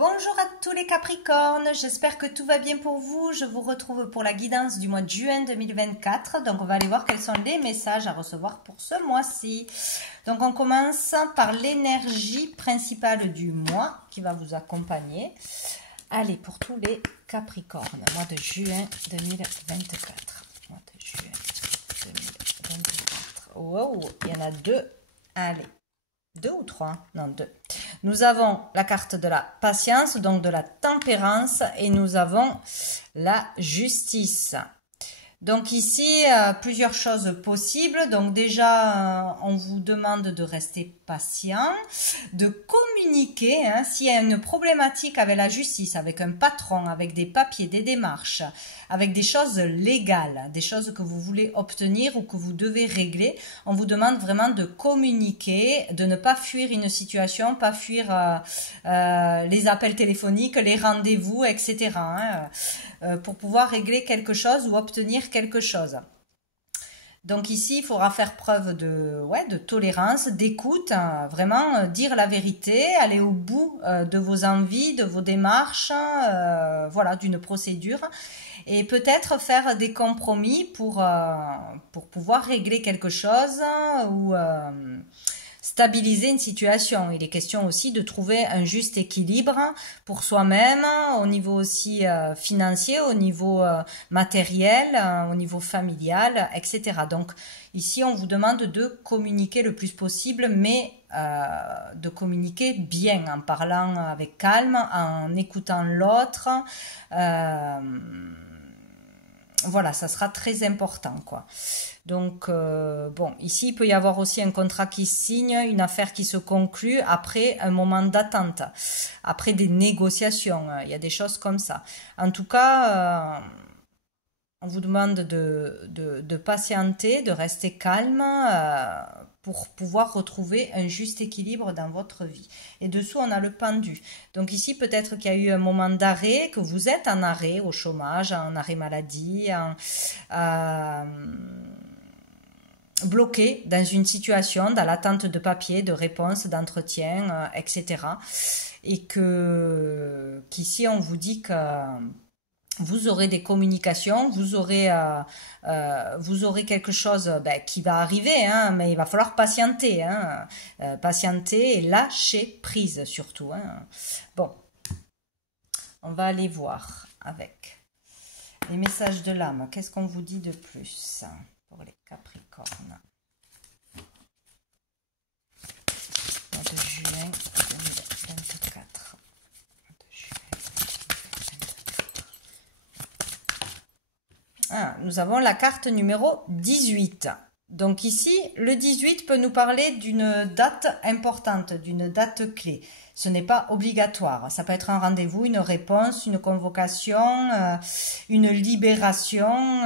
Bonjour à tous les Capricornes, j'espère que tout va bien pour vous. Je vous retrouve pour la guidance du mois de juin 2024. Donc on va aller voir quels sont les messages à recevoir pour ce mois-ci. Donc on commence par l'énergie principale du mois qui va vous accompagner. Allez, pour tous les Capricornes, mois de juin 2024. Mois de juin 2024. Wow, il y en a deux. Allez. Deux ou trois? Non, deux. Nous avons la carte de la patience, donc de la tempérance, et nous avons la justice. Donc ici, plusieurs choses possibles. Donc déjà, on vous demande de rester patient, de communiquer. S'il y a une problématique avec la justice, avec un patron, avec des papiers, des démarches, avec des choses légales, des choses que vous voulez obtenir ou que vous devez régler, on vous demande vraiment de communiquer, de ne pas fuir une situation, pas fuir les appels téléphoniques, les rendez-vous, etc. Pour pouvoir régler quelque chose ou obtenir quelque chose. Donc ici, il faudra faire preuve de tolérance, d'écoute, vraiment dire la vérité, aller au bout de vos envies, de vos démarches, voilà, d'une procédure. Et peut-être faire des compromis pour pouvoir régler quelque chose ou stabiliser une situation. Il est question aussi de trouver un juste équilibre pour soi-même, au niveau aussi financier, au niveau matériel, au niveau familial, etc. Donc ici, on vous demande de communiquer le plus possible, mais de communiquer bien, en parlant avec calme, en écoutant l'autre. Voilà, ça sera très important, quoi. Donc, bon, ici, il peut y avoir aussi un contrat qui se signe, une affaire qui se conclut après un moment d'attente, après des négociations. Il y a des choses comme ça. En tout cas, on vous demande de patienter, de rester calme pour pouvoir retrouver un juste équilibre dans votre vie. Et dessous, on a le pendu. Donc ici, peut-être qu'il y a eu un moment d'arrêt, que vous êtes en arrêt au chômage, en arrêt maladie, bloqué dans une situation, dans l'attente de papier, de réponse, d'entretien, etc. Et qu'ici, on vous dit que vous aurez des communications, vous aurez quelque chose qui va arriver, mais il va falloir patienter, patienter et lâcher prise surtout. Bon, on va aller voir avec les messages de l'âme. Qu'est-ce qu'on vous dit de plus pour les Capricornes? Mois de juin 2024. Nous avons la carte numéro 18. Donc ici, le 18 peut nous parler d'une date importante, d'une date clé. Ce n'est pas obligatoire. Ça peut être un rendez-vous, une réponse, une convocation, une libération.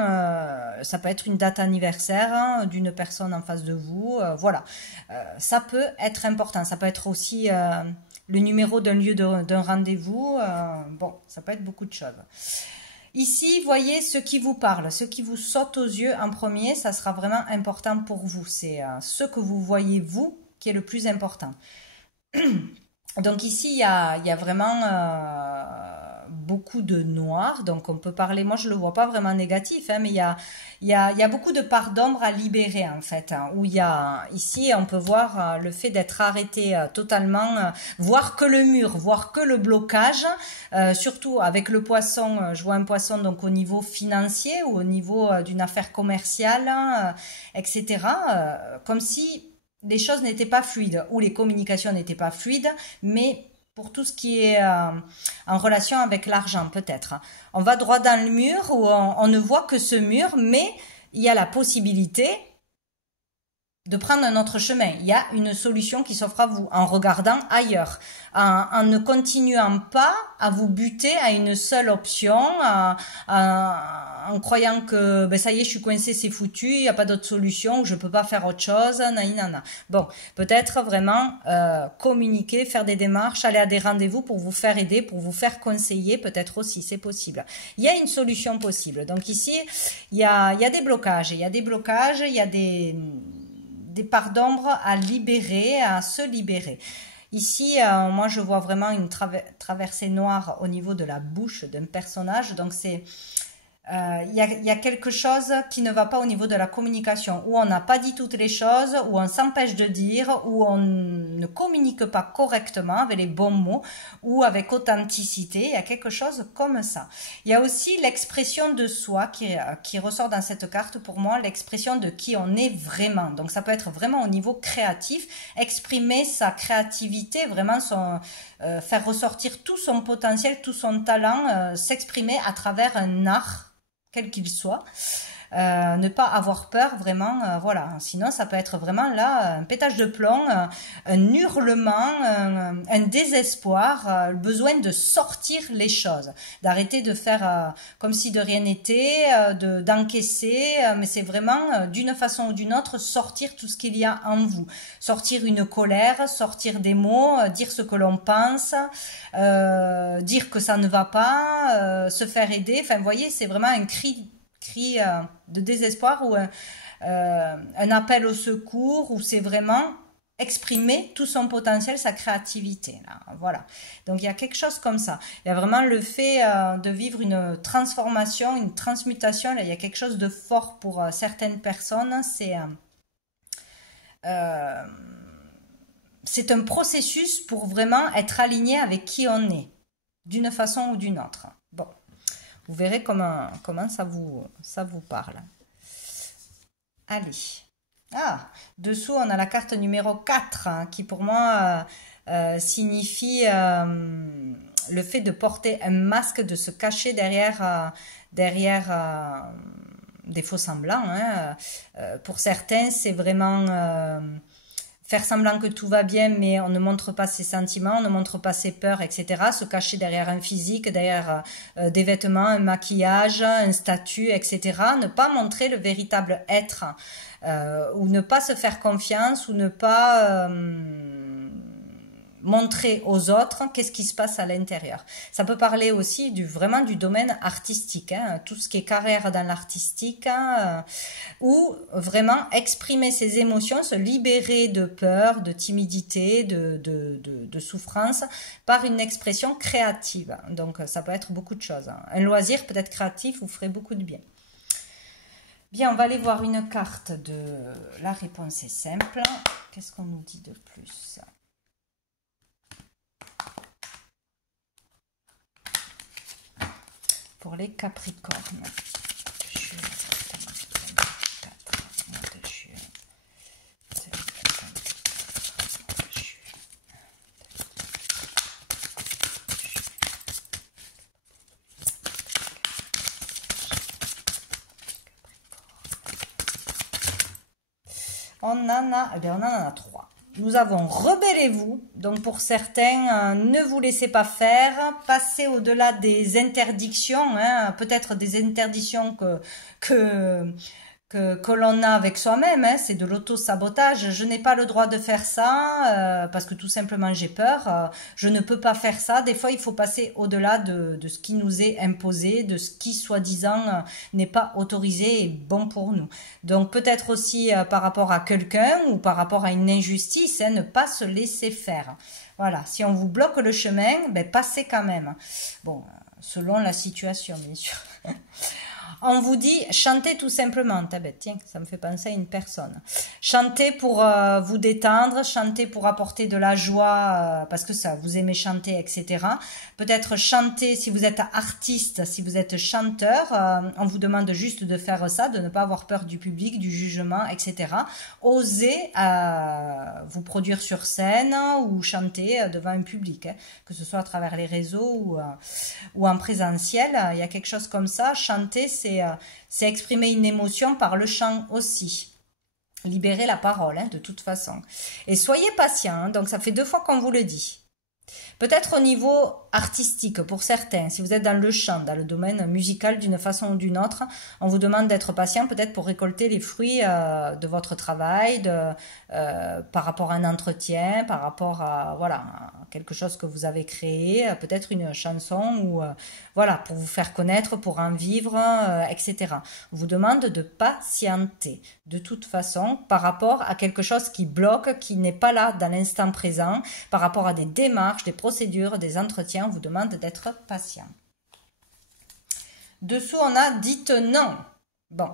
Ça peut être une date anniversaire d'une personne en face de vous. Voilà. Ça peut être important. Ça peut être aussi le numéro d'un lieu d'un rendez-vous. Bon, ça peut être beaucoup de choses. Ici, voyez ce qui vous parle, ce qui vous saute aux yeux en premier, ça sera vraiment important pour vous. C'est ce que vous voyez, vous, qui est le plus important. Donc ici, il y a vraiment beaucoup de noir, donc on peut parler, moi je ne le vois pas vraiment négatif, mais il y a beaucoup de parts d'ombre à libérer en fait, où ici on peut voir le fait d'être arrêté totalement, voir que le mur, voir que le blocage, surtout avec le poisson, je vois un poisson donc au niveau financier ou au niveau d'une affaire commerciale, etc., comme si les choses n'étaient pas fluides ou les communications n'étaient pas fluides, mais pour tout ce qui est en relation avec l'argent peut-être. On va droit dans le mur où on ne voit que ce mur, mais il y a la possibilité de prendre un autre chemin. Il y a une solution qui s'offre à vous en regardant ailleurs, en ne continuant pas à vous buter à une seule option, en croyant que ça y est, je suis coincé, c'est foutu, il n'y a pas d'autre solution, je peux pas faire autre chose, nanana. Bon, peut-être vraiment communiquer, faire des démarches, aller à des rendez-vous pour vous faire aider, pour vous faire conseiller, peut-être aussi, c'est possible. Il y a une solution possible. Donc ici, il y a des blocages, il y a des parts d'ombre à libérer, à se libérer. Ici, moi, je vois vraiment une traversée noire au niveau de la bouche d'un personnage. Donc, il y a quelque chose qui ne va pas au niveau de la communication, où on n'a pas dit toutes les choses, où on s'empêche de dire, où on ne communique pas correctement avec les bons mots, ou avec authenticité. Il y a quelque chose comme ça. Il y a aussi l'expression de soi qui ressort dans cette carte pour moi, l'expression de qui on est vraiment. Donc ça peut être vraiment au niveau créatif, exprimer sa créativité, vraiment faire ressortir tout son potentiel, tout son talent, s'exprimer à travers un art quel qu'il soit, ne pas avoir peur vraiment, voilà. Sinon, ça peut être vraiment là un pétage de plomb, un hurlement, un désespoir, le besoin de sortir les choses, d'arrêter de faire comme si de rien n'était, d'encaisser, mais c'est vraiment d'une façon ou d'une autre sortir tout ce qu'il y a en vous, sortir une colère, sortir des mots, dire ce que l'on pense, dire que ça ne va pas, se faire aider. Enfin, vous voyez, c'est vraiment un cri de désespoir ou un appel au secours, où c'est vraiment exprimer tout son potentiel, sa créativité. Là. Voilà. Donc il y a quelque chose comme ça. Il y a vraiment le fait de vivre une transformation, une transmutation. Là, il y a quelque chose de fort pour certaines personnes. C'est un processus pour vraiment être aligné avec qui on est, d'une façon ou d'une autre. Bon. Vous verrez comment ça vous parle. Allez. Ah, dessous, on a la carte numéro 4, hein, qui pour moi signifie le fait de porter un masque, de se cacher derrière des faux semblants. Hein. Pour certains, c'est vraiment... faire semblant que tout va bien, mais on ne montre pas ses sentiments, on ne montre pas ses peurs, etc. Se cacher derrière un physique, derrière des vêtements, un maquillage, un statut, etc. Ne pas montrer le véritable être, ou ne pas se faire confiance, ou ne pas montrer aux autres qu'est-ce qui se passe à l'intérieur. Ça peut parler aussi vraiment du domaine artistique, hein, tout ce qui est carrière dans l'artistique, hein, ou vraiment exprimer ses émotions, se libérer de peur, de timidité, de souffrance par une expression créative. Donc ça peut être beaucoup de choses. Hein. Un loisir peut-être créatif vous ferait beaucoup de bien. Bien, on va aller voir une carte de la réponse est simple. Qu'est-ce qu'on nous dit de plus ? Pour les Capricornes. On en a 3. Nous avons rebellez-vous. Donc pour certains, ne vous laissez pas faire. Passez au-delà des interdictions. Hein, peut-être des interdictions que l'on a avec soi-même. Hein, c'est de l'auto-sabotage. Je n'ai pas le droit de faire ça parce que tout simplement j'ai peur. Je ne peux pas faire ça. Des fois, il faut passer au-delà de ce qui nous est imposé, de ce qui, soi-disant, n'est pas autorisé et bon pour nous. Donc peut-être aussi par rapport à quelqu'un ou par rapport à une injustice, hein, ne pas se laisser faire. Voilà, si on vous bloque le chemin, ben passez quand même. Bon, selon la situation, bien sûr. On vous dit chantez tout simplement. Tiens, ça me fait penser à une personne. Chantez pour vous détendre, chantez pour apporter de la joie parce que ça, vous aimez chanter, etc. Peut-être chanter si vous êtes artiste, si vous êtes chanteur. On vous demande juste de faire ça, de ne pas avoir peur du public, du jugement, etc. Osez vous produire sur scène ou chanter devant un public, hein, que ce soit à travers les réseaux ou en présentiel. Il y a quelque chose comme ça. Chanter, c'est exprimer une émotion par le chant aussi. Libérer la parole, hein, de toute façon. Et soyez patient, hein, donc ça fait 2 fois qu'on vous le dit. Peut-être au niveau artistique, pour certains, si vous êtes dans le chant, dans le domaine musical d'une façon ou d'une autre, on vous demande d'être patient peut-être pour récolter les fruits de votre travail, par rapport à un entretien, par rapport à quelque chose que vous avez créé, peut-être une chanson ou voilà, pour vous faire connaître, pour en vivre, etc. On vous demande de patienter de toute façon par rapport à quelque chose qui bloque, qui n'est pas là dans l'instant présent, par rapport à des démarches, des procédures, des entretiens, on vous demande d'être patient. Dessous, on a dites non. Bon,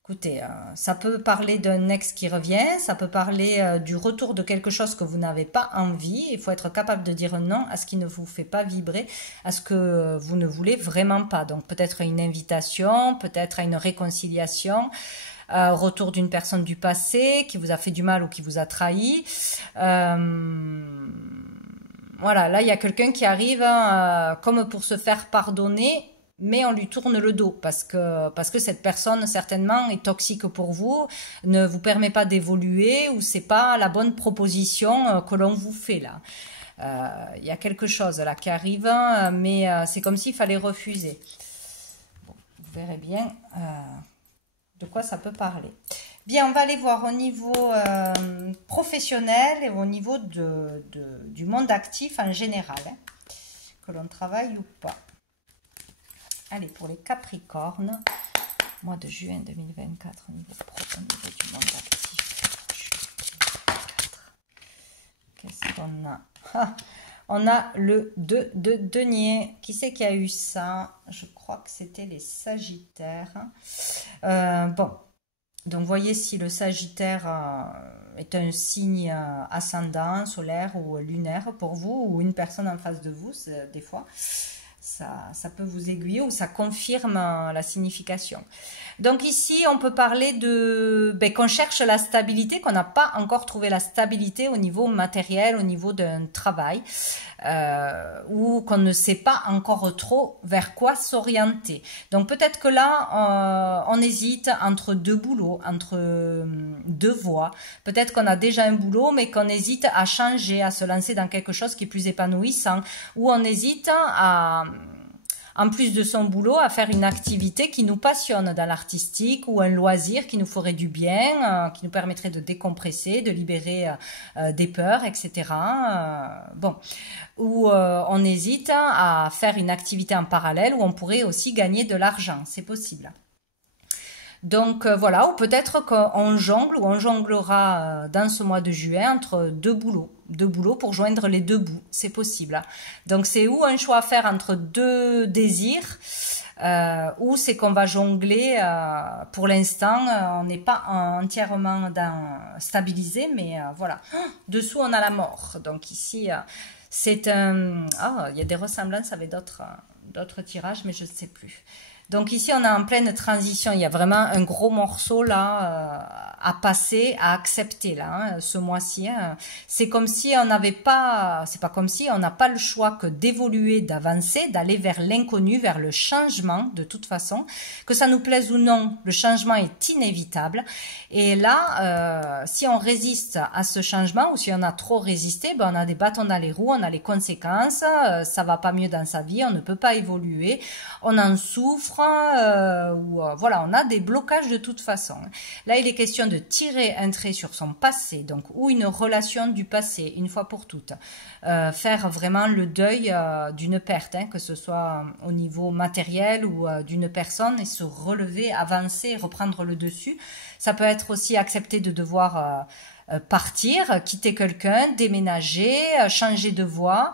écoutez, ça peut parler d'un ex qui revient, ça peut parler du retour de quelque chose que vous n'avez pas envie. Il faut être capable de dire non à ce qui ne vous fait pas vibrer, à ce que vous ne voulez vraiment pas. Donc peut-être une invitation, peut-être à une réconciliation, retour d'une personne du passé qui vous a fait du mal ou qui vous a trahi. Voilà, là il y a quelqu'un qui arrive comme pour se faire pardonner, mais on lui tourne le dos parce que cette personne certainement est toxique pour vous, ne vous permet pas d'évoluer ou c'est pas la bonne proposition que l'on vous fait là. Il y a quelque chose là qui arrive, mais c'est comme s'il fallait refuser. Bon, vous verrez bien de quoi ça peut parler. Bien, on va aller voir au niveau professionnel et au niveau du monde actif en général, hein, que l'on travaille ou pas. Allez, pour les Capricornes, mois de juin 2024, au niveau pro, au niveau du monde actif. Qu'est-ce qu'on a? On a le 2 de denier. Qui c'est qui a eu ça? Je crois que c'était les Sagittaires. Bon, donc voyez si le Sagittaire est un signe ascendant, solaire ou lunaire pour vous, ou une personne en face de vous, des fois. Ça peut vous aiguiller ou ça confirme la signification. Donc ici, on peut parler de qu'on cherche la stabilité, qu'on n'a pas encore trouvé la stabilité au niveau matériel, au niveau d'un travail, ou qu'on ne sait pas encore trop vers quoi s'orienter. Donc peut-être que là, on hésite entre deux boulots, entre deux voies. Peut-être qu'on a déjà un boulot, mais qu'on hésite à changer, à se lancer dans quelque chose qui est plus épanouissant, ou on hésite à... en plus de son boulot, à faire une activité qui nous passionne dans l'artistique ou un loisir qui nous ferait du bien, qui nous permettrait de décompresser, de libérer des peurs, etc. Bon, ou on hésite à faire une activité en parallèle où on pourrait aussi gagner de l'argent, c'est possible. Donc voilà, ou peut-être qu'on jongle ou on jonglera dans ce mois de juin entre deux boulots pour joindre les deux bouts, c'est possible. Donc c'est ou un choix à faire entre deux désirs, ou c'est qu'on va jongler, pour l'instant, on n'est pas entièrement stabilisé, mais voilà. Dessous on a la mort, donc ici c'est un... Ah, il y a des ressemblances avec d'autres tirages, mais je ne sais plus. Donc ici, on est en pleine transition. Il y a vraiment un gros morceau là à passer, à accepter là, hein, ce mois-ci. Hein. C'est comme si on n'avait pas, c'est pas comme si on n'a pas le choix que d'évoluer, d'avancer, d'aller vers l'inconnu, vers le changement de toute façon. Que ça nous plaise ou non, le changement est inévitable. Et là, si on résiste à ce changement ou si on a trop résisté, ben on a des bâtons dans les roues, on a les conséquences. Ça va pas mieux dans sa vie, on ne peut pas évoluer, on en souffre. Voilà, on a des blocages de toute façon. Là, il est question de tirer un trait sur son passé, donc ou une relation du passé, une fois pour toutes. Faire vraiment le deuil d'une perte, hein, que ce soit au niveau matériel ou d'une personne, et se relever, avancer, reprendre le dessus. Ça peut être aussi accepter de devoir partir, quitter quelqu'un, déménager, changer de voie,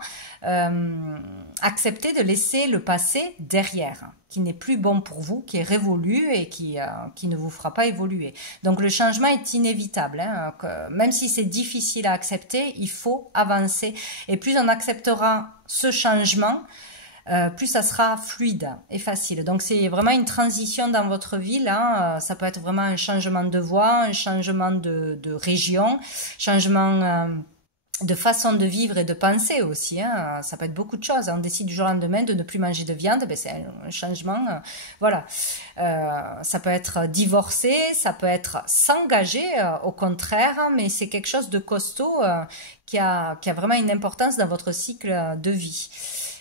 accepter de laisser le passé derrière, qui n'est plus bon pour vous, qui est révolu et qui ne vous fera pas évoluer. Donc le changement est inévitable, hein, même si c'est difficile à accepter, il faut avancer. Et plus on acceptera ce changement, plus ça sera fluide et facile. Donc c'est vraiment une transition dans votre vie là. Ça peut être vraiment un changement de voie, un changement de région, changement de façon de vivre et de penser aussi. Hein. Ça peut être beaucoup de choses. On décide du jour au lendemain de ne plus manger de viande, ben c'est un changement. Voilà. Ça peut être divorcer, ça peut être s'engager, au contraire, mais c'est quelque chose de costaud qui a vraiment une importance dans votre cycle de vie,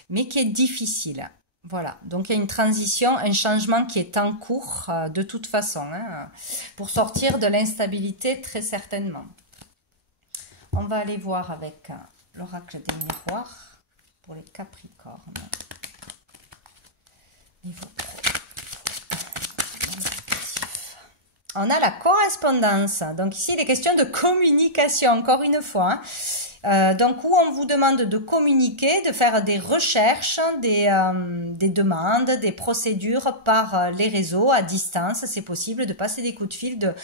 mais qui est difficile. Voilà, donc il y a une transition, un changement qui est en cours de toute façon, hein, pour sortir de l'instabilité très certainement. On va aller voir avec l'oracle des miroirs pour les Capricornes. Niveau pro. On a la correspondance. Donc ici, il est question de communication, encore une fois. Donc où on vous demande de communiquer, de faire des recherches, des demandes, des procédures par les réseaux à distance. C'est possible de passer des coups de fil, de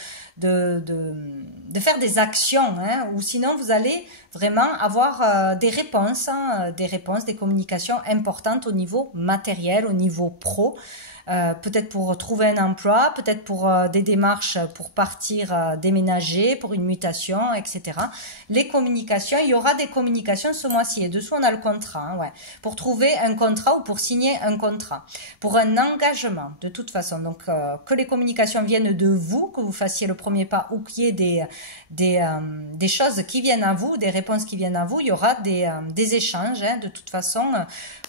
faire des actions, hein, ou sinon vous allez vraiment avoir des réponses, des communications importantes au niveau matériel, au niveau pro. Peut-être pour trouver un emploi, peut-être pour des démarches pour partir déménager, pour une mutation, etc. Les communications, il y aura des communications ce mois-ci. Et dessous, on a le contrat, hein, ouais, pour trouver un contrat ou pour signer un contrat, pour un engagement, de toute façon. Donc, que les communications viennent de vous, que vous fassiez le premier pas ou qu'il y ait des choses qui viennent à vous, des réponses qui viennent à vous, il y aura des échanges, hein, de toute façon,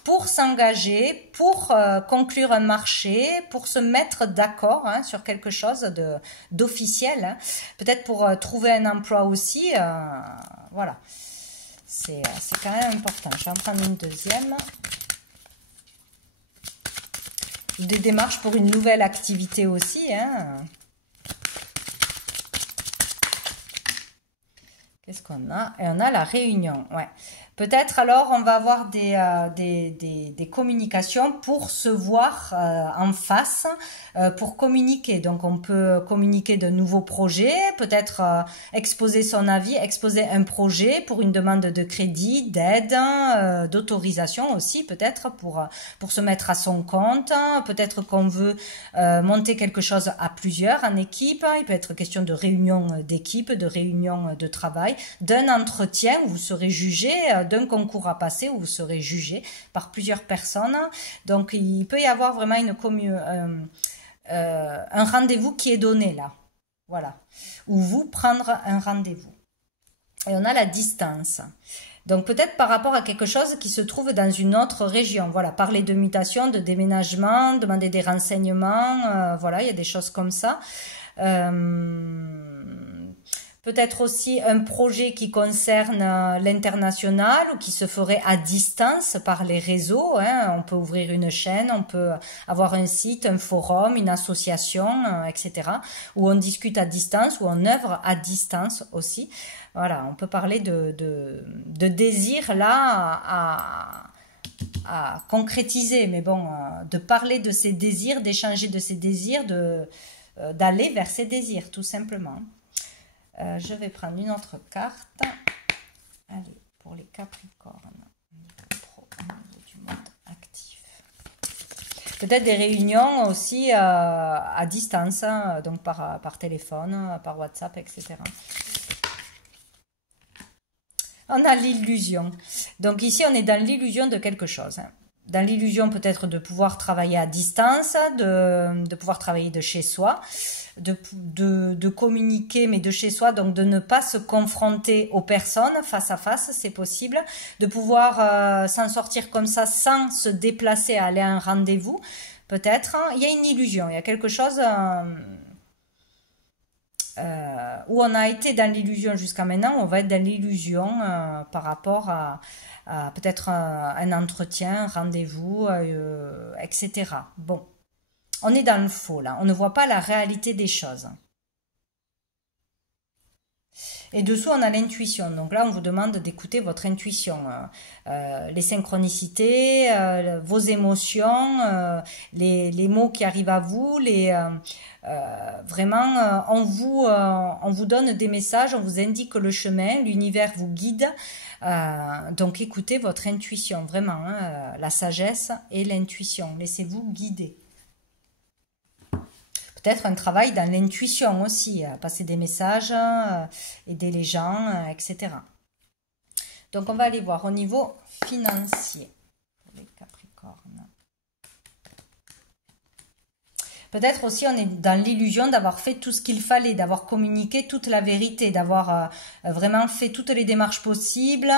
pour s'engager, pour conclure un marché, pour se mettre d'accord, hein, sur quelque chose d'officiel, hein. Peut-être pour trouver un emploi aussi, voilà, c'est quand même important. Je vais en prendre une deuxième. Des démarches pour une nouvelle activité aussi, hein. Qu'est-ce qu'on a? Et on a la réunion, ouais. Peut-être alors on va avoir des communications pour se voir en face, pour communiquer. Donc on peut communiquer de nouveaux projets, peut-être exposer son avis, exposer un projet pour une demande de crédit, d'aide, d'autorisation aussi, peut-être pour se mettre à son compte. Peut-être qu'on veut monter quelque chose à plusieurs en équipe. Il peut être question de réunion d'équipe, de réunion de travail, d'un entretien où vous serez jugé, d'un concours à passer où vous serez jugé par plusieurs personnes. Donc, il peut y avoir vraiment un rendez-vous qui est donné là. Voilà. Ou vous prendre un rendez-vous. Et on a la distance. Donc, peut-être par rapport à quelque chose qui se trouve dans une autre région. Voilà, parler de mutation, de déménagement, demander des renseignements. Voilà, il y a des choses comme ça. Peut-être aussi un projet qui concerne l'international ou qui se ferait à distance par les réseaux, hein. On peut ouvrir une chaîne, on peut avoir un site, un forum, une association, etc. où on discute à distance, où on œuvre à distance aussi. Voilà, on peut parler de désir là à concrétiser, mais bon, de parler de ses désirs, d'échanger de ses désirs, d'aller vers ses désirs, tout simplement. Je vais prendre une autre carte. Allez, pour les Capricornes. Pro, du monde actif. Peut-être des réunions aussi à distance, hein, donc par téléphone, par WhatsApp, etc. On a l'illusion. Donc ici, on est dans l'illusion de quelque chose, hein. Dans l'illusion peut-être de pouvoir travailler à distance, de pouvoir travailler de chez soi, de communiquer mais de chez soi, donc de ne pas se confronter aux personnes face à face, c'est possible, de pouvoir s'en sortir comme ça sans se déplacer, aller à un rendez-vous, peut-être, hein. Il y a une illusion, il y a quelque chose où on a été dans l'illusion jusqu'à maintenant, on va être dans l'illusion par rapport à peut-être un entretien, un rendez-vous, etc. Bon, on est dans le faux là, on ne voit pas la réalité des choses. Et dessous, on a l'intuition. Donc là, on vous demande d'écouter votre intuition, les synchronicités, vos émotions, les mots qui arrivent à vous, vraiment, on vous donne des messages, on vous indique le chemin, l'univers vous guide. Donc écoutez votre intuition, vraiment, hein, la sagesse et l'intuition. Laissez-vous guider. Peut-être un travail dans l'intuition aussi, passer des messages, aider les gens, etc. Donc on va aller voir au niveau financier pour les Capricornes. Peut-être aussi on est dans l'illusion d'avoir fait tout ce qu'il fallait, d'avoir communiqué toute la vérité, d'avoir vraiment fait toutes les démarches possibles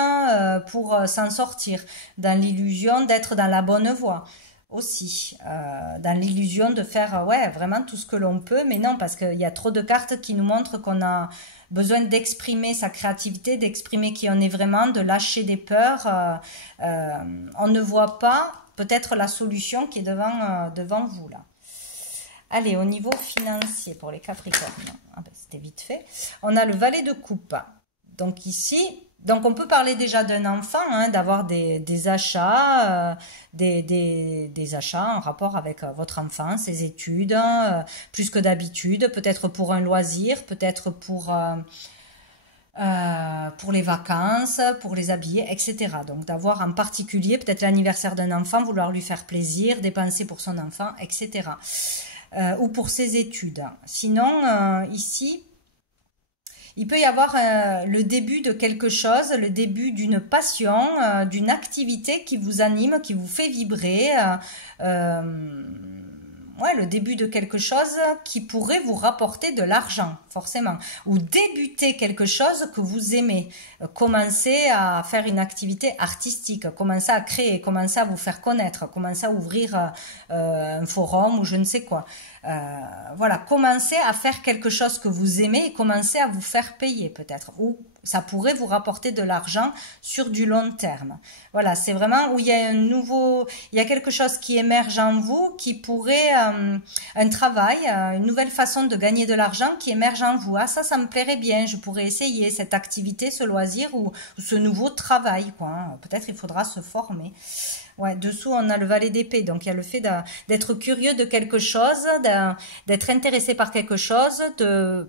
pour s'en sortir. Dans l'illusion d'être dans la bonne voie aussi, dans l'illusion de faire ouais, vraiment tout ce que l'on peut, mais non, parce qu'il y a trop de cartes qui nous montrent qu'on a besoin d'exprimer sa créativité, d'exprimer qui on est vraiment, de lâcher des peurs. On ne voit pas peut-être la solution qui est devant vous là. Allez, au niveau financier pour les Capricornes, ah ben, c'était vite fait. On a le valet de coupe. Donc ici, donc on peut parler déjà d'un enfant, hein, d'avoir des achats, des achats en rapport avec votre enfant, ses études, plus que d'habitude, peut-être pour un loisir, peut-être pour les vacances, pour les habiller, etc. Donc d'avoir en particulier peut-être l'anniversaire d'un enfant, vouloir lui faire plaisir, dépenser pour son enfant, etc. Ou pour ses études. Sinon, ici, il peut y avoir le début de quelque chose, le début d'une passion, d'une activité qui vous anime, qui vous fait vibrer. Ouais, le début de quelque chose qui pourrait vous rapporter de l'argent, forcément. Ou débuter quelque chose que vous aimez. Commencer à faire une activité artistique, commencer à créer, commencer à vous faire connaître, commencer à ouvrir un forum ou je ne sais quoi. Voilà, commencez à faire quelque chose que vous aimez et commencez à vous faire payer peut-être. Ou ça pourrait vous rapporter de l'argent sur du long terme. Voilà, c'est vraiment où il y a il y a quelque chose qui émerge en vous, qui pourrait, un travail, une nouvelle façon de gagner de l'argent qui émerge en vous. Ah, ça me plairait bien, je pourrais essayer cette activité, ce loisir ou ce nouveau travail, quoi. Peut-être il faudra se former. Ouais, dessous, on a le valet d'épée. Donc, il y a le fait d'être curieux de quelque chose, d'être intéressé par quelque chose,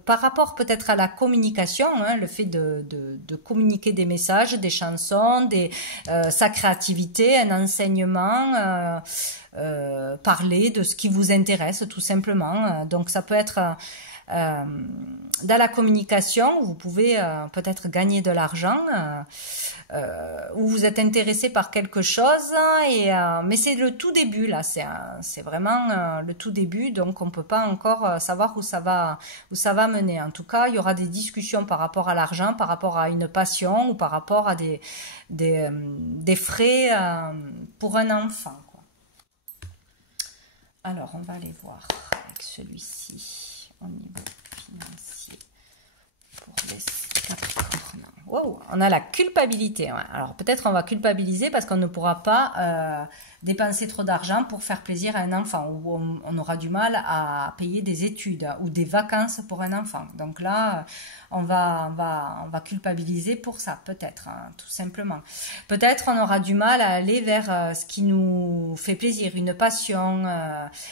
par rapport peut-être à la communication, hein, le fait de communiquer des messages, des chansons, sa créativité, un enseignement, parler de ce qui vous intéresse, tout simplement. Donc, ça peut être dans la communication, vous pouvez peut-être gagner de l'argent, où vous êtes intéressé par quelque chose, mais c'est le tout début là, c'est vraiment le tout début, donc on peut pas encore savoir où ça va mener. En tout cas, il y aura des discussions par rapport à l'argent, par rapport à une passion ou par rapport à des frais pour un enfant, quoi. Alors, on va aller voir avec celui-ci au niveau financier pour les Capricornes. Wow, on a la culpabilité. Ouais. Alors peut-être on va culpabiliser parce qu'on ne pourra pas dépenser trop d'argent pour faire plaisir à un enfant, ou on aura du mal à payer des études ou des vacances pour un enfant. Donc là, on va culpabiliser pour ça, peut-être, hein, tout simplement. Peut-être on aura du mal à aller vers ce qui nous fait plaisir, une passion,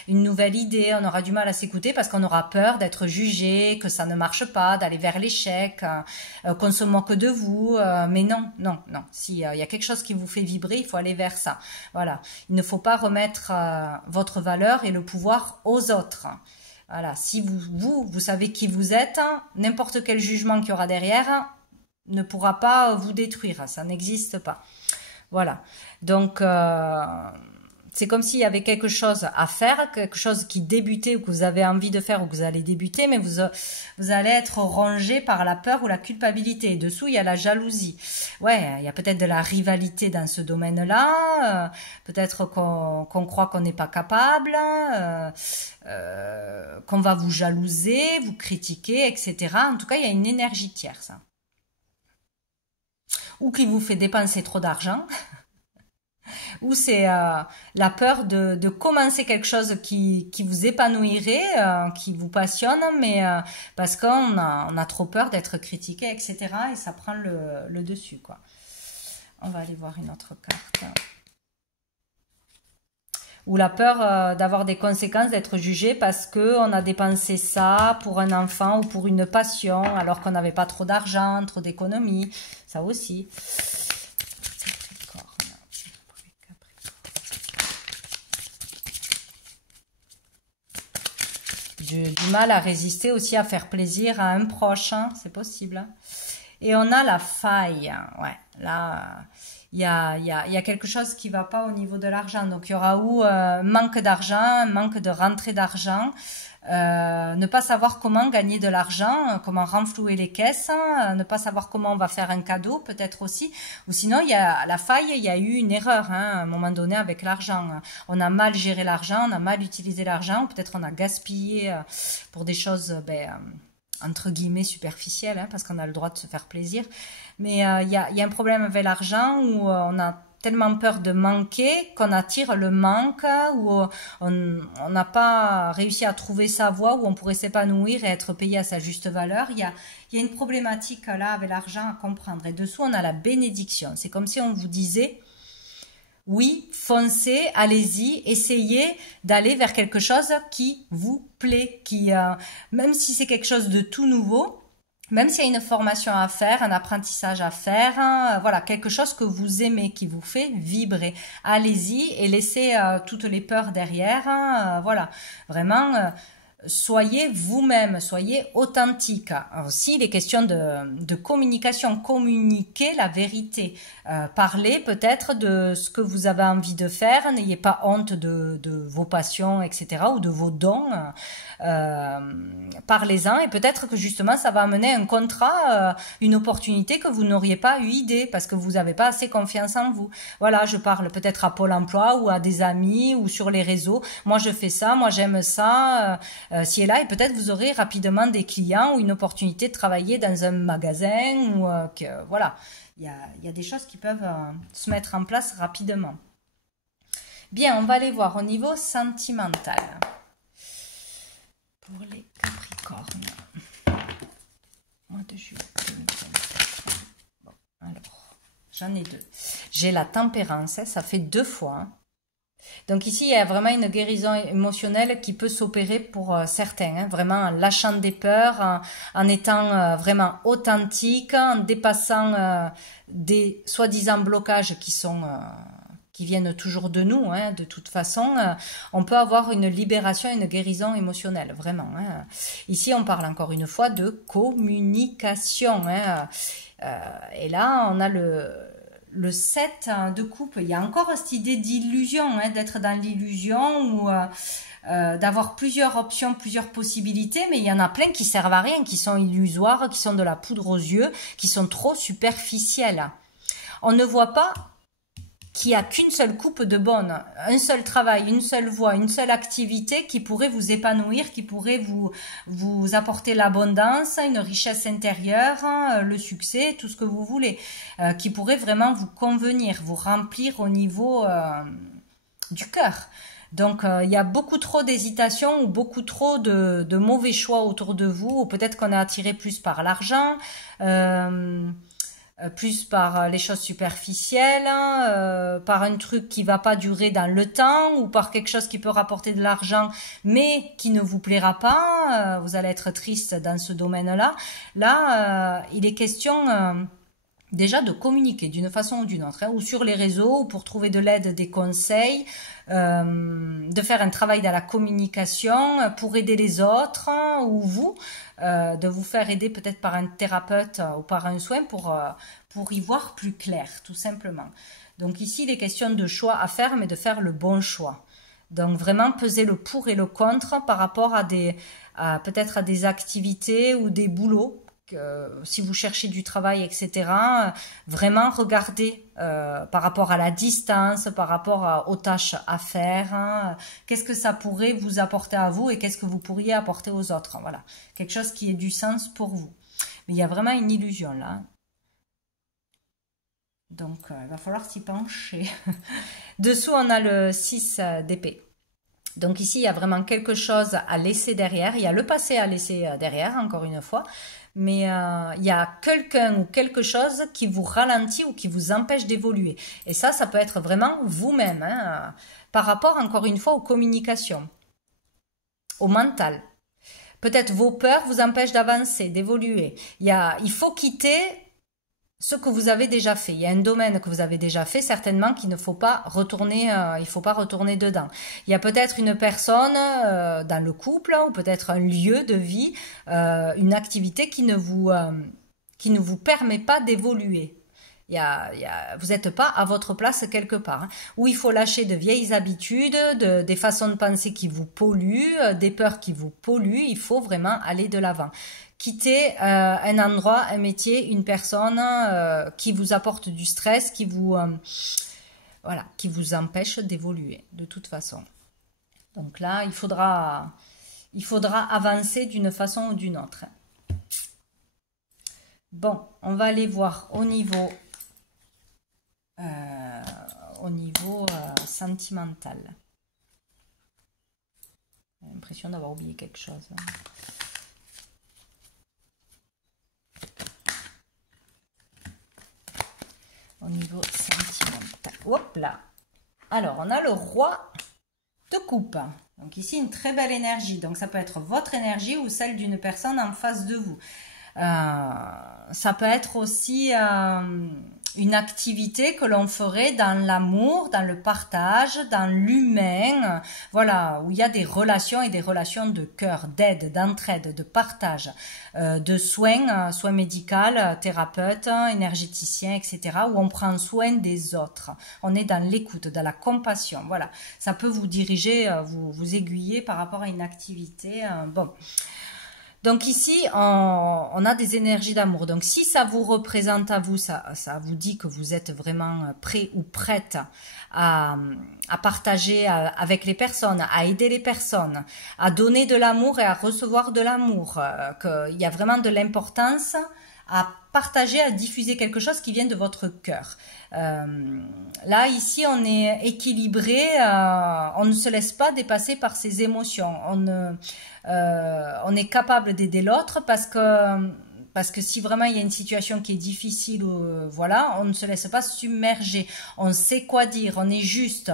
une nouvelle idée. On aura du mal à s'écouter parce qu'on aura peur d'être jugé, que ça ne marche pas, d'aller vers l'échec, qu'on se moque de vous. Mais non. Si il y a quelque chose qui vous fait vibrer, il faut aller vers ça. Voilà. Il ne faut pas remettre votre valeur et le pouvoir aux autres. Voilà, si vous savez qui vous êtes, n'importe quel jugement qu'il y aura derrière ne pourra pas vous détruire, ça n'existe pas. Voilà, donc c'est comme s'il y avait quelque chose à faire, quelque chose qui débutait ou que vous avez envie de faire ou que vous allez débuter, mais vous allez être rongé par la peur ou la culpabilité. Et dessous, il y a la jalousie. Ouais, il y a peut-être de la rivalité dans ce domaine-là, peut-être qu'on croit qu'on n'est pas capable, qu'on va vous jalouser, vous critiquer, etc. En tout cas, il y a une énergie tierce. Ou qui vous fait dépenser trop d'argent. Ou c'est la peur de commencer quelque chose qui vous épanouirait, qui vous passionne, mais parce qu'on a trop peur d'être critiqué, etc. Et ça prend le dessus, quoi. On va aller voir une autre carte. Ou la peur d'avoir des conséquences, d'être jugé parce qu'on a dépensé ça pour un enfant ou pour une passion, alors qu'on n'avait pas trop d'argent, trop d'économies. Ça aussi. Du mal à résister aussi à faire plaisir à un proche, hein, c'est possible. Et on a la faille, ouais, là, il y a quelque chose qui va pas au niveau de l'argent. Donc il y aura manque d'argent, manque de rentrée d'argent, ne pas savoir comment gagner de l'argent, comment renflouer les caisses, ne pas savoir comment on va faire un cadeau peut-être aussi, ou sinon il y a la faille, il y a eu une erreur, hein, à un moment donné avec l'argent, on a mal géré l'argent, on a mal utilisé l'argent, peut-être on a gaspillé pour des choses entre guillemets superficielle, hein, parce qu'on a le droit de se faire plaisir. Mais il y a un problème avec l'argent où on a tellement peur de manquer qu'on attire le manque, où on n'a pas réussi à trouver sa voie, où on pourrait s'épanouir et être payé à sa juste valeur. Il y a une problématique là avec l'argent à comprendre. Et dessous, on a la bénédiction. C'est comme si on vous disait, oui, foncez, allez-y, essayez d'aller vers quelque chose qui vous plaît, même si c'est quelque chose de tout nouveau, même s'il y a une formation à faire, un apprentissage à faire, hein, voilà, quelque chose que vous aimez, qui vous fait vibrer. Allez-y et laissez toutes les peurs derrière, hein, voilà, vraiment. Soyez vous-même, soyez authentique. Alors, aussi, il est question de communication, communiquer la vérité. Parlez peut-être de ce que vous avez envie de faire, n'ayez pas honte de vos passions, etc., ou de vos dons. Parlez-en et peut-être que justement ça va amener un contrat, une opportunité que vous n'auriez pas eu idée parce que vous n'avez pas assez confiance en vous. Voilà, je parle peut-être à Pôle emploi ou à des amis ou sur les réseaux. Moi je fais ça, moi j'aime ça, ci et là, et peut-être vous aurez rapidement des clients ou une opportunité de travailler dans un magasin ou voilà. Il y a des choses qui peuvent se mettre en place rapidement. Bien, on va aller voir au niveau sentimental. Pour les Capricornes. Mois de juillet 2024. Bon, alors, j'en ai deux. J'ai la tempérance, ça fait 2 fois. Hein. Donc ici, il y a vraiment une guérison émotionnelle qui peut s'opérer pour certains. Hein, vraiment en lâchant des peurs, en étant vraiment authentique, en dépassant des soi-disant blocages qui viennent toujours de nous, hein, de toute façon, on peut avoir une libération, une guérison émotionnelle, vraiment. Hein. Ici, on parle encore une fois de communication. Hein. Et là, on a le 7 de coupe. Il y a encore cette idée d'illusion, hein, d'être dans l'illusion ou d'avoir plusieurs options, plusieurs possibilités, mais il y en a plein qui servent à rien, qui sont illusoires, qui sont de la poudre aux yeux, qui sont trop superficielles. On ne voit pas qu'il n'y a qu'une seule coupe de bonne, un seul travail, une seule voie, une seule activité qui pourrait vous épanouir, qui pourrait vous apporter l'abondance, une richesse intérieure, le succès, tout ce que vous voulez, qui pourrait vraiment vous convenir, vous remplir au niveau du cœur. Donc, il y a beaucoup trop d'hésitation ou beaucoup trop de mauvais choix autour de vous, ou peut-être qu'on est attiré plus par l'argent, plus par les choses superficielles, par un truc qui va pas durer dans le temps ou par quelque chose qui peut rapporter de l'argent mais qui ne vous plaira pas, vous allez être triste dans ce domaine-là. Là, il est question déjà de communiquer d'une façon ou d'une autre, hein, ou sur les réseaux, ou pour trouver de l'aide, des conseils, de faire un travail dans la communication pour aider les autres, hein, ou vous, de vous faire aider peut-être par un thérapeute ou par un soin pour y voir plus clair, tout simplement. Donc ici, il est question de choix à faire, mais de faire le bon choix. Donc vraiment peser le pour et le contre par rapport à peut-être à des activités ou des boulots. Si vous cherchez du travail, etc., vraiment regardez par rapport à la distance, par rapport aux tâches à faire, hein, qu'est-ce que ça pourrait vous apporter à vous et qu'est-ce que vous pourriez apporter aux autres. Voilà, quelque chose qui ait du sens pour vous. Mais il y a vraiment une illusion là. Donc, il va falloir s'y pencher. Dessous, on a le 6 d'épée. Donc ici, il y a vraiment quelque chose à laisser derrière. Il y a le passé à laisser derrière, encore une fois. Mais il y a quelqu'un ou quelque chose qui vous ralentit ou qui vous empêche d'évoluer. Et ça peut être vraiment vous-même, hein, par rapport, encore une fois, aux communications, au mental. Peut-être vos peurs vous empêchent d'avancer, d'évoluer. Il faut quitter ce que vous avez déjà fait. Il y a un domaine que vous avez déjà fait, certainement qu'il ne faut pas retourner, il faut pas retourner dedans. Il y a peut-être une personne dans le couple ou peut-être un lieu de vie, une activité qui ne vous permet pas d'évoluer. Vous n'êtes pas à votre place quelque part, hein, où il faut lâcher de vieilles habitudes, des façons de penser qui vous polluent, des peurs qui vous polluent. Il faut vraiment aller de l'avant. Quitter un endroit, un métier, une personne qui vous apporte du stress, qui vous empêche d'évoluer de toute façon. Donc là, il faudra avancer d'une façon ou d'une autre. Bon, on va aller voir au niveau sentimental. J'ai l'impression d'avoir oublié quelque chose. Au niveau sentimental. Hop là. Alors, on a le roi de coupe. Donc ici, une très belle énergie. Donc, ça peut être votre énergie ou celle d'une personne en face de vous. Ça peut être aussi une activité que l'on ferait dans l'amour, dans le partage, dans l'humain, voilà, où il y a des relations et des relations de cœur, d'aide, d'entraide, de partage, de soins, soins médicaux, thérapeutes, énergéticiens, etc., où on prend soin des autres. On est dans l'écoute, dans la compassion, voilà. Ça peut vous diriger, vous aiguiller par rapport à une activité, bon. Donc ici, on a des énergies d'amour. Donc si ça vous représente à vous, ça vous dit que vous êtes vraiment prêt ou prête à partager avec les personnes, à aider les personnes, à donner de l'amour et à recevoir de l'amour, qu'il y a vraiment de l'importance à partager, à diffuser quelque chose qui vient de votre cœur. Là, ici, on est équilibré, on ne se laisse pas dépasser par ses émotions. On est capable d'aider l'autre parce que si vraiment il y a une situation qui est difficile, voilà, on ne se laisse pas submerger. On sait quoi dire, on est juste,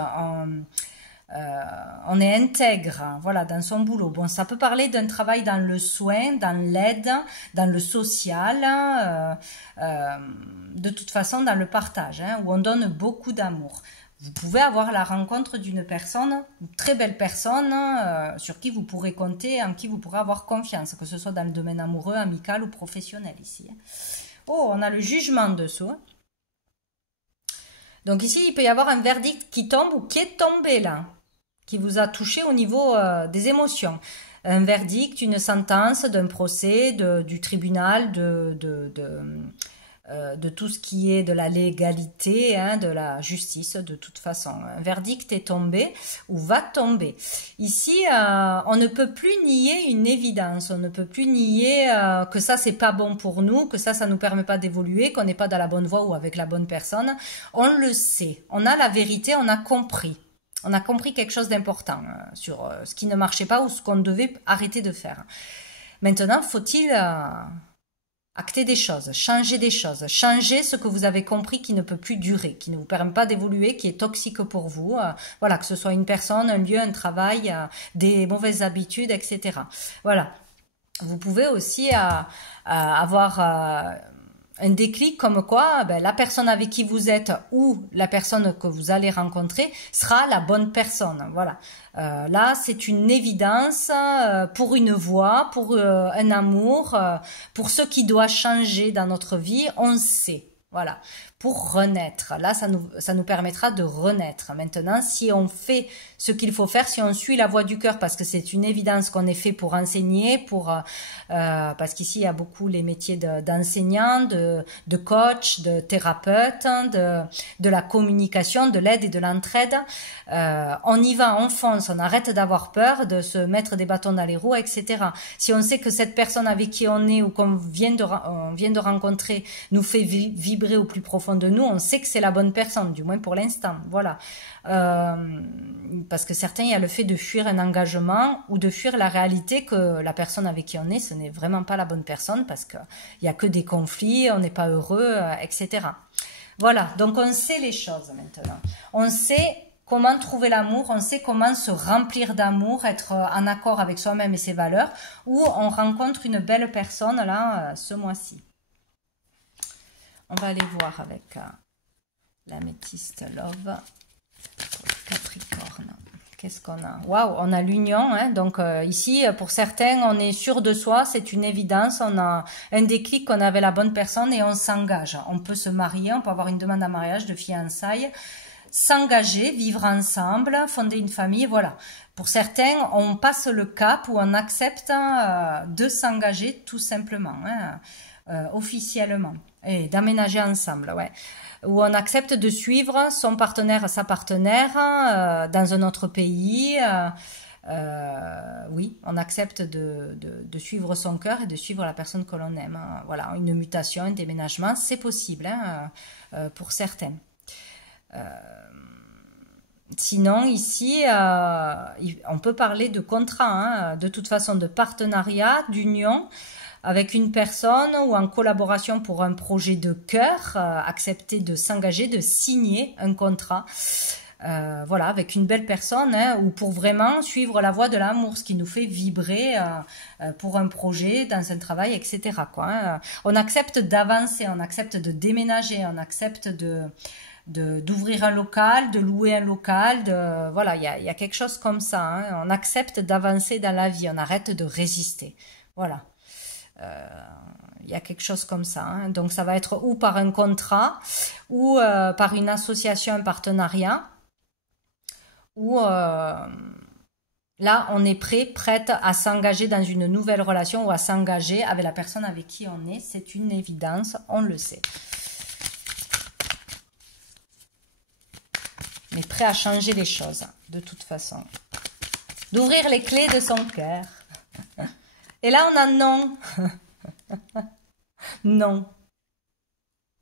on est intègre, voilà, dans son boulot. Bon, ça peut parler d'un travail dans le soin, dans l'aide, dans le social, de toute façon dans le partage, hein, où on donne beaucoup d'amour. Vous pouvez avoir la rencontre d'une personne, une très belle personne, sur qui vous pourrez compter, en qui vous pourrez avoir confiance, que ce soit dans le domaine amoureux, amical ou professionnel ici. Oh, on a le jugement dessous. Donc ici, il peut y avoir un verdict qui tombe ou qui est tombé là, qui vous a touché au niveau des émotions. Un verdict, une sentence d'un procès, du tribunal, de tout ce qui est de la légalité, hein, de la justice, de toute façon. Un verdict est tombé ou va tomber. Ici, on ne peut plus nier une évidence, on ne peut plus nier que ça, c'est pas bon pour nous, que ça nous permet pas d'évoluer, qu'on n'est pas dans la bonne voie ou avec la bonne personne. On le sait, on a la vérité, on a compris. On a compris quelque chose d'important sur ce qui ne marchait pas ou ce qu'on devait arrêter de faire. Maintenant, faut-il acter des choses, changer ce que vous avez compris qui ne peut plus durer, qui ne vous permet pas d'évoluer, qui est toxique pour vous. Voilà, que ce soit une personne, un lieu, un travail, des mauvaises habitudes, etc. Voilà. Vous pouvez aussi avoir un déclic comme quoi la personne avec qui vous êtes ou la personne que vous allez rencontrer sera la bonne personne. Voilà. Là, c'est une évidence pour une voie, pour un amour, pour ce qui doit changer dans notre vie, on sait. Voilà, pour renaître. Là, ça nous permettra de renaître. Maintenant, si on fait ce qu'il faut faire, si on suit la voie du cœur, parce que c'est une évidence qu'on est fait pour enseigner, parce qu'ici, il y a beaucoup les métiers d'enseignant, de coach, de thérapeute, de la communication, de l'aide et de l'entraide. On y va, on fonce, on arrête d'avoir peur, de se mettre des bâtons dans les roues, etc. Si on sait que cette personne avec qui on est ou qu'on vient de rencontrer nous fait vibrer au plus profond de nous, on sait que c'est la bonne personne, du moins pour l'instant, voilà. Parce que certains, il y a le fait de fuir un engagement ou de fuir la réalité que la personne avec qui on est, ce n'est vraiment pas la bonne personne parce qu'il n'y a que des conflits, on n'est pas heureux, etc. Voilà, donc on sait les choses maintenant. On sait comment trouver l'amour, on sait comment se remplir d'amour, être en accord avec soi-même et ses valeurs, ou on rencontre une belle personne là ce mois-ci. On va aller voir avec l'améthyste Love pour le Capricorne. Qu'est-ce qu'on a? Waouh, on a l'union. Hein, donc ici, pour certains, on est sûr de soi, c'est une évidence. On a un déclic qu'on avait la bonne personne et on s'engage. On peut se marier, on peut avoir une demande en mariage, de fiançailles, s'engager, vivre ensemble, fonder une famille, voilà. Pour certains, on passe le cap ou on accepte de s'engager tout simplement, hein, officiellement. Et d'aménager ensemble, ouais. Où on accepte de suivre son partenaire, sa partenaire, dans un autre pays, oui, on accepte de suivre son cœur et de suivre la personne que l'on aime. Hein. Voilà, une mutation, un déménagement, c'est possible hein, pour certains. Sinon, ici, on peut parler de contrat, hein, de toute façon, de partenariat, d'union avec une personne ou en collaboration pour un projet de cœur, accepter de s'engager, de signer un contrat. Voilà, avec une belle personne, hein, ou pour vraiment suivre la voie de l'amour, ce qui nous fait vibrer pour un projet, dans un travail, etc. Quoi, hein. On accepte d'avancer, on accepte de déménager, on accepte d'ouvrir un local, de louer un local, voilà, il y a quelque chose comme ça, hein. On accepte d'avancer dans la vie, on arrête de résister. Voilà. Il y a quelque chose comme ça, hein. Donc ça va être ou par un contrat, ou par une association, un partenariat, où là, on est prête à s'engager dans une nouvelle relation ou à s'engager avec la personne avec qui on est. C'est une évidence, on le sait. Mais prêt à changer les choses, de toute façon. D'ouvrir les clés de son cœur. Et là, on a non. Non.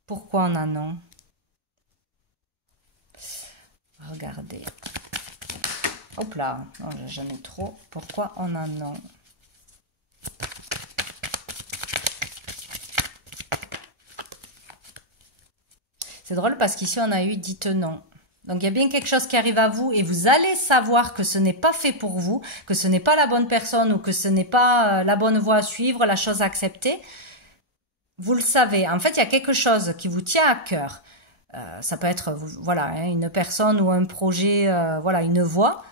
Pourquoi on a non? Regardez. Hop là, non, j'en ai trop. Pourquoi on a non? C'est drôle parce qu'ici on a eu dites non. Donc il y a bien quelque chose qui arrive à vous et vous allez savoir que ce n'est pas fait pour vous, que ce n'est pas la bonne personne ou que ce n'est pas la bonne voie à suivre, la chose à accepter. Vous le savez. En fait, il y a quelque chose qui vous tient à cœur. Ça peut être voilà, hein, une personne ou un projet, voilà, une voie.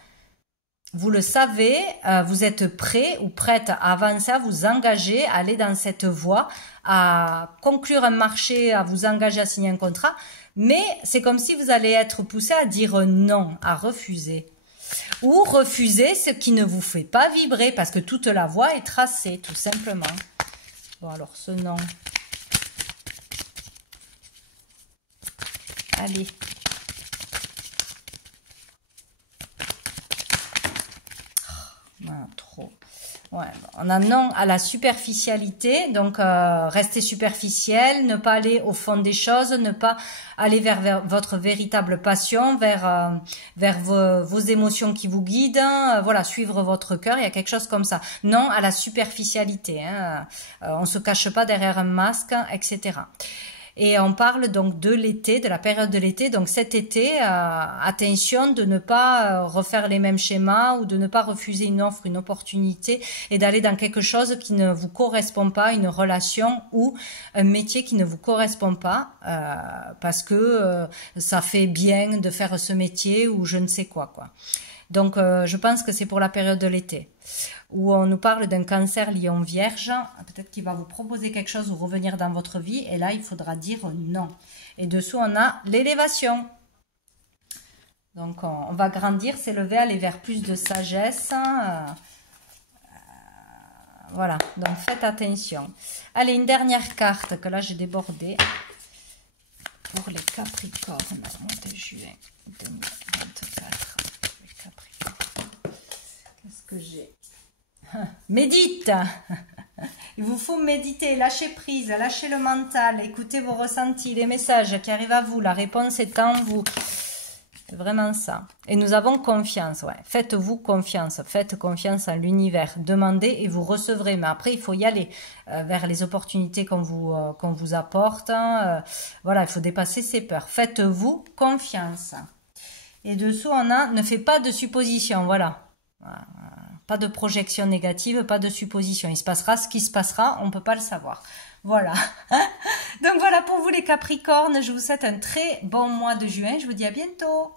Vous le savez, vous êtes prêt ou prête à avancer, à vous engager, à aller dans cette voie, à conclure un marché, à vous engager à signer un contrat. Mais c'est comme si vous allez être poussé à dire non, à refuser. Ou refuser ce qui ne vous fait pas vibrer parce que toute la voie est tracée, tout simplement. Bon, alors ce non. Allez. Trop. Ouais, on a non à la superficialité, donc rester superficiel, ne pas aller au fond des choses, ne pas aller vers votre véritable passion, vers vos émotions qui vous guident, voilà, suivre votre cœur, il y a quelque chose comme ça. Non à la superficialité, hein, on se cache pas derrière un masque, etc. Et on parle donc de l'été, de la période de l'été. Donc cet été, attention de ne pas refaire les mêmes schémas ou de ne pas refuser une offre, une opportunité et d'aller dans quelque chose qui ne vous correspond pas, une relation ou un métier qui ne vous correspond pas parce que ça fait bien de faire ce métier ou je ne sais quoi. Donc je pense que c'est pour la période de l'été où on nous parle d'un cancer lion vierge, peut-être qu'il va vous proposer quelque chose ou revenir dans votre vie, et là, il faudra dire non. Et dessous, on a l'élévation. Donc, on va grandir, s'élever, aller vers plus de sagesse. Voilà, donc faites attention. Allez, une dernière carte que là, j'ai débordée pour les Capricornes, mois de juin 2024. Les Capricornes. Qu'est-ce que j'ai ? Médite. Il vous faut méditer, lâcher prise, lâcher le mental, écoutez vos ressentis, les messages qui arrivent à vous, la réponse est en vous. C'est vraiment ça. Et nous avons confiance, ouais. Faites-vous confiance, faites confiance en l'univers. Demandez et vous recevrez. Mais après, il faut y aller vers les opportunités qu'on vous apporte. Voilà, il faut dépasser ses peurs. Faites-vous confiance. Et dessous, on a ne fais pas de suppositions, voilà. Pas de projection négative, pas de supposition. Il se passera ce qui se passera, on ne peut pas le savoir. Voilà. Donc voilà pour vous les Capricornes. Je vous souhaite un très bon mois de juin. Je vous dis à bientôt.